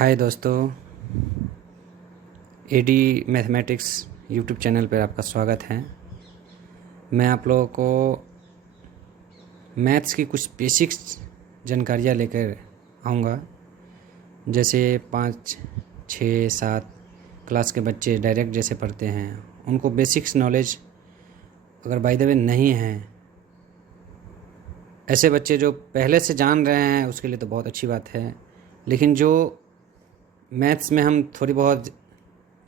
हाय दोस्तों, AD mathematics YouTube channel पर आपका स्वागत है। मैं आप लोगों को मैथ्स की कुछ बेसिक्स जानकारियाँ लेकर आऊँगा। जैसे 5, 6, 7 क्लास के बच्चे डायरेक्ट जैसे पढ़ते हैं, उनको बेसिक्स नॉलेज अगर बाय द वे नहीं है, ऐसे बच्चे जो पहले से जान रहे हैं उसके लिए तो बहुत अच्छी बात है। लेकिन जो मैथ्स में हम थोड़ी बहुत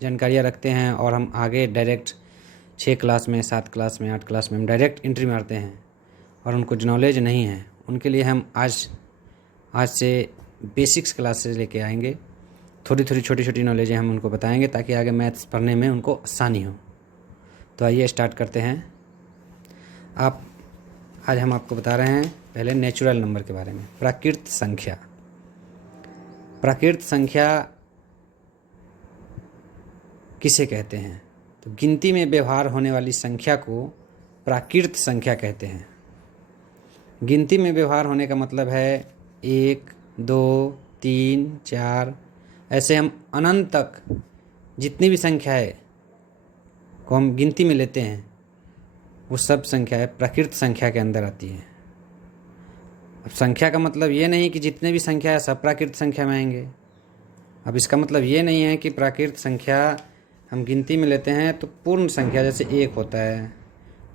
जानकारियाँ रखते हैं और हम आगे डायरेक्ट 6 क्लास में, 7 क्लास में, 8 क्लास में हम डायरेक्ट एंट्री मारते हैं और उनको जो नॉलेज नहीं है, उनके लिए हम आज से बेसिक्स क्लासेस लेके आएंगे। थोड़ी छोटी छोटी नॉलेजें हम उनको बताएंगे ताकि आगे मैथ्स पढ़ने में उनको आसानी हो। तो आइए स्टार्ट करते हैं। आज हम आपको बता रहे हैं पहले नेचुरल नंबर के बारे में। प्राकृत संख्या। प्राकृत संख्या किसे कहते हैं? तो गिनती में व्यवहार होने वाली संख्या को प्राकृत संख्या कहते हैं। गिनती में व्यवहार होने का मतलब है 1, 2, 3, 4, ऐसे हम अनंत तक जितनी भी संख्या है को हम गिनती में लेते हैं, वो सब संख्याएं प्राकृत संख्या के अंदर आती हैं। अब संख्या का मतलब ये नहीं कि जितने भी संख्या है सब प्राकृत संख्या में आएंगे। अब इसका मतलब ये नहीं है कि प्राकृत संख्या हम गिनती में लेते हैं तो पूर्ण संख्या जैसे 1 होता है,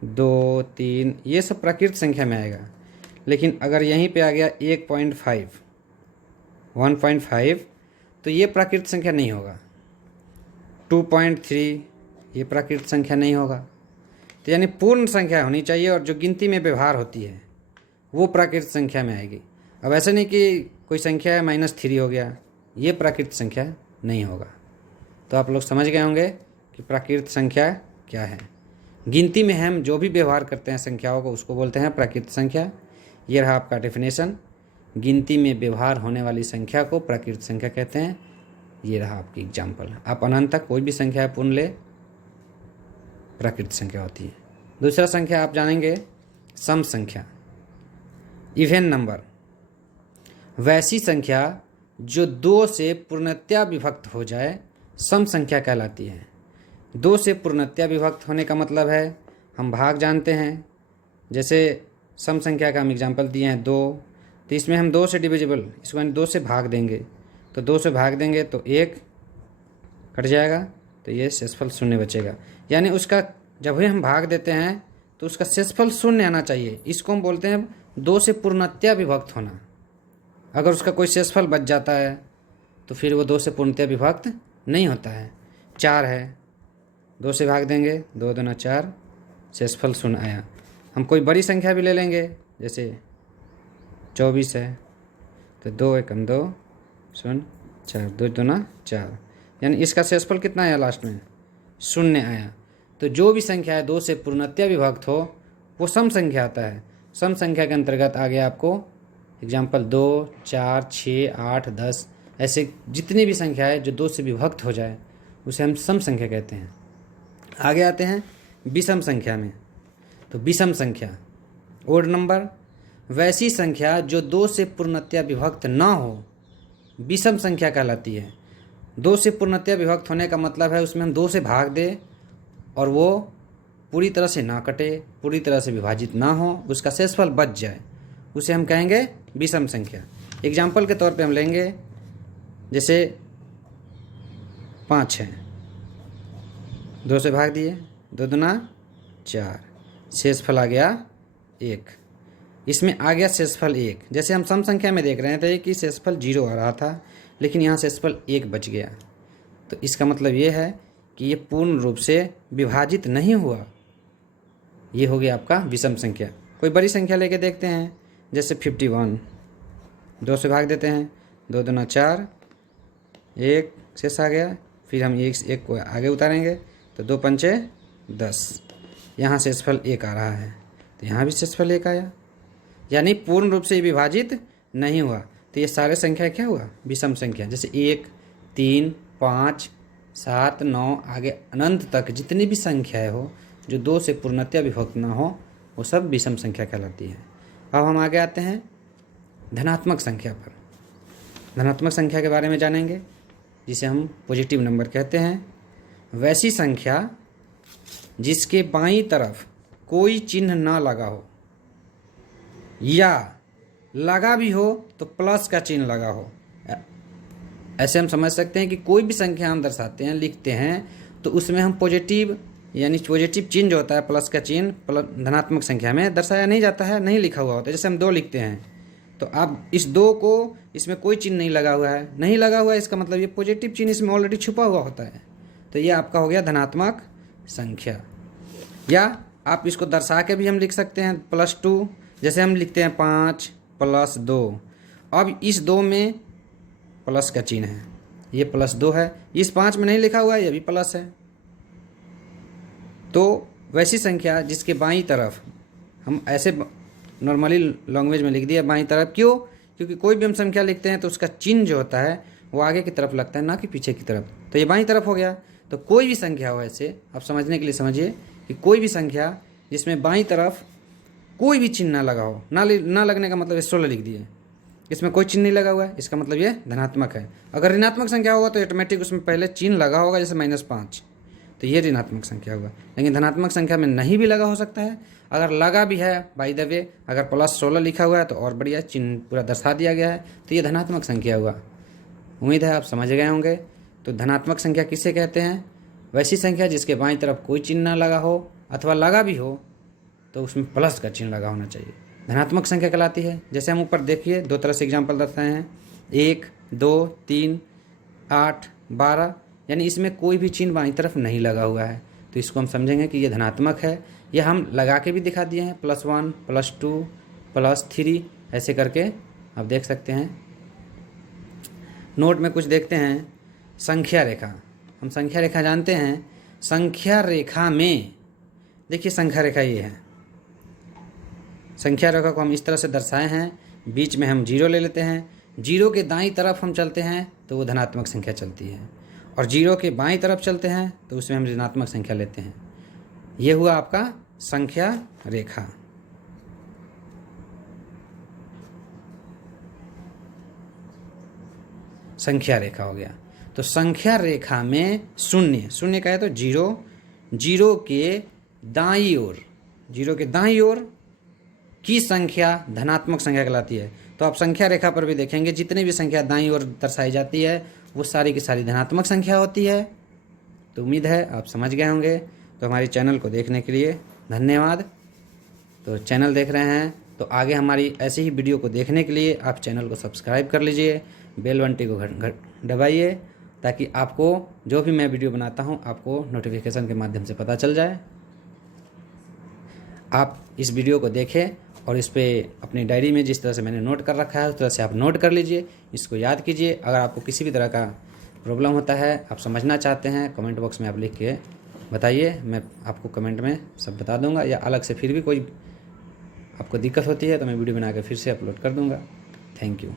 2, 3, ये सब प्राकृत संख्या में आएगा। लेकिन अगर यहीं पे आ गया 1.5, 1.5, तो ये प्राकृत संख्या नहीं होगा। 2.3, ये प्राकृत संख्या नहीं होगा। तो यानी पूर्ण संख्या होनी चाहिए और जो गिनती में व्यवहार होती है वो प्राकृत संख्या में आएगी। अब ऐसे नहीं कि कोई संख्या है -3 हो गया, ये प्राकृत संख्या नहीं होगा। तो आप लोग समझ गए होंगे कि प्राकृत संख्या क्या है। गिनती में हम जो भी व्यवहार करते हैं संख्याओं को, उसको बोलते हैं प्राकृत संख्या। ये रहा आपका डेफिनेशन। गिनती में व्यवहार होने वाली संख्या को प्राकृत संख्या कहते हैं। ये रहा आपकी एग्जाम्पल। आप अनंत तक कोई भी संख्या पूर्ण ले, प्राकृत संख्या होती है। दूसरा संख्या आप जानेंगे सम संख्या, इवन नंबर। वैसी संख्या जो 2 से पूर्णतया विभक्त हो जाए सम संख्या कहलाती है। 2 से पूर्णतया विभक्त होने का मतलब है, हम भाग जानते हैं। जैसे सम संख्या का हम एग्जाम्पल दिए हैं 2, तो इसमें हम 2 से डिविजिबल, इसको 2 से भाग देंगे। तो 2 से भाग देंगे तो 1 कट जाएगा, तो ये शेषफल 0 बचेगा। यानी उसका जब भी हम भाग देते हैं तो उसका शेषफल 0 आना चाहिए। इसको हम बोलते हैं 2 से पूर्णतया विभक्त होना। अगर उसका कोई शेषफल बच जाता है तो फिर वो 2 से पूर्णतया विभक्त नहीं होता है। 4 है, 2 से भाग देंगे, 2 दूना 4, शेषफल 0 आया। हम कोई बड़ी संख्या भी ले लेंगे, जैसे 24 है, तो 2 एकम 2, 0, 4, 2 दूना 4, यानी इसका शेषफल कितना आया लास्ट में? 0 आया। तो जो भी संख्या है 2 से पूर्णतया विभक्त हो वो सम संख्या आता है। सम संख्या के अंतर्गत आ गया आपको एग्जाम्पल 2, 4, 6, 8, 10, ऐसे जितनी भी संख्या है जो 2 से विभक्त हो जाए उसे हम सम संख्या कहते हैं। आगे आते हैं विषम संख्या में। तो विषम संख्या, ओड नंबर, वैसी संख्या जो 2 से पूर्णतया विभक्त ना हो विषम संख्या कहलाती है। 2 से पूर्णतया विभक्त होने का मतलब है उसमें हम 2 से भाग दें और वो पूरी तरह से ना कटे, पूरी तरह से विभाजित ना हो, उसका शेषफल बच जाए, उसे हम कहेंगे विषम संख्या। एग्जाम्पल के तौर पे हम लेंगे, जैसे 5 है, 2 से भाग दिए, 2 दूना 4, शेषफल आ गया 1। इसमें आ गया शेषफल 1। जैसे हम सम संख्या में देख रहे थे कि शेषफल 0 आ रहा था, लेकिन यहाँ शेषफल 1 बच गया। तो इसका मतलब ये है कि ये पूर्ण रूप से विभाजित नहीं हुआ। ये हो गया आपका विषम संख्या। कोई बड़ी संख्या लेके देखते हैं, जैसे 51, 2 से भाग देते हैं, 2 दूना 4, 1 शेष आ गया। फिर हम 1 को आगे उतारेंगे तो 2 पंचे 10, यहाँ शेषफल 1 आ रहा है, तो यहाँ भी शेषफल 1 आया। यानी पूर्ण रूप से विभाजित नहीं हुआ। तो ये सारे संख्या क्या हुआ? विषम संख्या। जैसे 1, 3, 5, 7, 9, आगे अनंत तक जितनी भी संख्याएं हो जो 2 से पूर्णतया विभक्त ना हो वो सब विषम संख्या कहलाती है। अब हम आगे आते हैं धनात्मक संख्या पर। धनात्मक संख्या के बारे में जानेंगे, जिसे हम पॉजिटिव नंबर कहते हैं। वैसी संख्या जिसके बाईं तरफ कोई चिन्ह ना लगा हो, या लगा भी हो तो प्लस का चिन्ह लगा हो। ऐसे हम समझ सकते हैं कि कोई भी संख्या हम दर्शाते हैं, लिखते हैं, तो उसमें हम पॉजिटिव यानी पॉजिटिव चिन्ह जो होता है, प्लस का चिन्ह धनात्मक संख्या में दर्शाया नहीं जाता है, नहीं लिखा हुआ होता है। जैसे हम 2 लिखते हैं तो अब इस 2 को, इसमें कोई चिन्ह नहीं लगा हुआ है, नहीं लगा हुआ है, इसका मतलब ये पॉजिटिव चिन्ह इसमें ऑलरेडी छुपा हुआ होता है, तो ये आपका हो गया धनात्मक संख्या। या आप इसको दर्शा के भी हम लिख सकते हैं +2, जैसे हम लिखते हैं 5 + 2। अब इस 2 में प्लस का चिन्ह है, ये +2 है, इस 5 में नहीं लिखा हुआ है, ये भी प्लस है। तो वैसी संख्या जिसके बाईं तरफ, हम ऐसे नॉर्मली लैंग्वेज में लिख दिया बाईं तरफ, क्यों? क्योंकि कोई भी हम संख्या लिखते हैं तो उसका चिन्ह जो होता है वो आगे की तरफ लगता है, ना कि पीछे की तरफ। तो ये बाईं तरफ हो गया। तो कोई भी संख्या हो, ऐसे आप समझने के लिए समझिए कि कोई भी संख्या जिसमें बाईं तरफ कोई भी चिन्ह ना लगा हो, ना लगने का मतलब 16 लिख दिए, इसमें कोई चिन्ह नहीं लगा हुआ है, इसका मतलब ये धनात्मक है। अगर ऋणात्मक संख्या होगा तो ऑटोमेटिक उसमें पहले चिन्ह लगा होगा, जैसे -5, तो ये ऋणात्मक संख्या होगा। लेकिन धनात्मक संख्या में नहीं भी लगा हो सकता है, अगर लगा भी है बाय द वे, अगर +16 लिखा हुआ है तो और बढ़िया, चिन्ह पूरा दर्शा दिया गया है, तो ये धनात्मक संख्या हुआ। उम्मीद है आप समझ गए होंगे। तो धनात्मक संख्या किसे कहते हैं? वैसी संख्या जिसके बाईं तरफ कोई चिन्ह ना लगा हो, अथवा लगा भी हो तो उसमें प्लस का चिन्ह लगा होना चाहिए, धनात्मक संख्या कहलाती है। जैसे हम ऊपर देखिए 2 तरह से एग्जाम्पल दर्शाए हैं, 1, 2, 3, 8, 12, यानी इसमें कोई भी चिन्ह बाईं तरफ नहीं लगा हुआ है, तो इसको हम समझेंगे कि ये धनात्मक है। यह हम लगा के भी दिखा दिए हैं, +1, +2, +3, ऐसे करके आप देख सकते हैं। नोट में कुछ देखते हैं, संख्या रेखा। हम संख्या रेखा जानते हैं। संख्या रेखा में देखिए, संख्या रेखा ये है। संख्या रेखा को हम इस तरह से दर्शाए हैं, बीच में हम 0 ले लेते हैं, 0 के दाईं तरफ हम चलते हैं तो वो धनात्मक संख्या चलती है, और 0 के बाईं तरफ चलते हैं तो उसमें हम ऋणात्मक संख्या लेते हैं। ये हुआ आपका संख्या रेखा। संख्या रेखा हो गया। तो संख्या रेखा में शून्य का है तो 0, 0 के दाईं ओर, 0 के दाईं ओर की संख्या धनात्मक संख्या कहलाती है। तो आप संख्या रेखा पर भी देखेंगे, जितनी भी संख्या दाईं ओर दर्शाई जाती है वो सारी की सारी धनात्मक संख्या होती है। तो उम्मीद है आप समझ गए होंगे। तो हमारी चैनल को देखने के लिए धन्यवाद। तो चैनल देख रहे हैं तो आगे हमारी ऐसी ही वीडियो को देखने के लिए आप चैनल को सब्सक्राइब कर लीजिए, बेल घंटी को दबाइए, ताकि आपको जो भी मैं वीडियो बनाता हूं आपको नोटिफिकेशन के माध्यम से पता चल जाए। आप इस वीडियो को देखें और इस पर अपनी डायरी में जिस तरह से मैंने नोट कर रखा है उस तरह से आप नोट कर लीजिए, इसको याद कीजिए। अगर आपको किसी भी तरह का प्रॉब्लम होता है, आप समझना चाहते हैं, कमेंट बॉक्स में आप लिख के बताइए, मैं आपको कमेंट में सब बता दूंगा। या अलग से फिर भी कोई आपको दिक्कत होती है तो मैं वीडियो बना के फिर से अपलोड कर दूंगा। Thank you.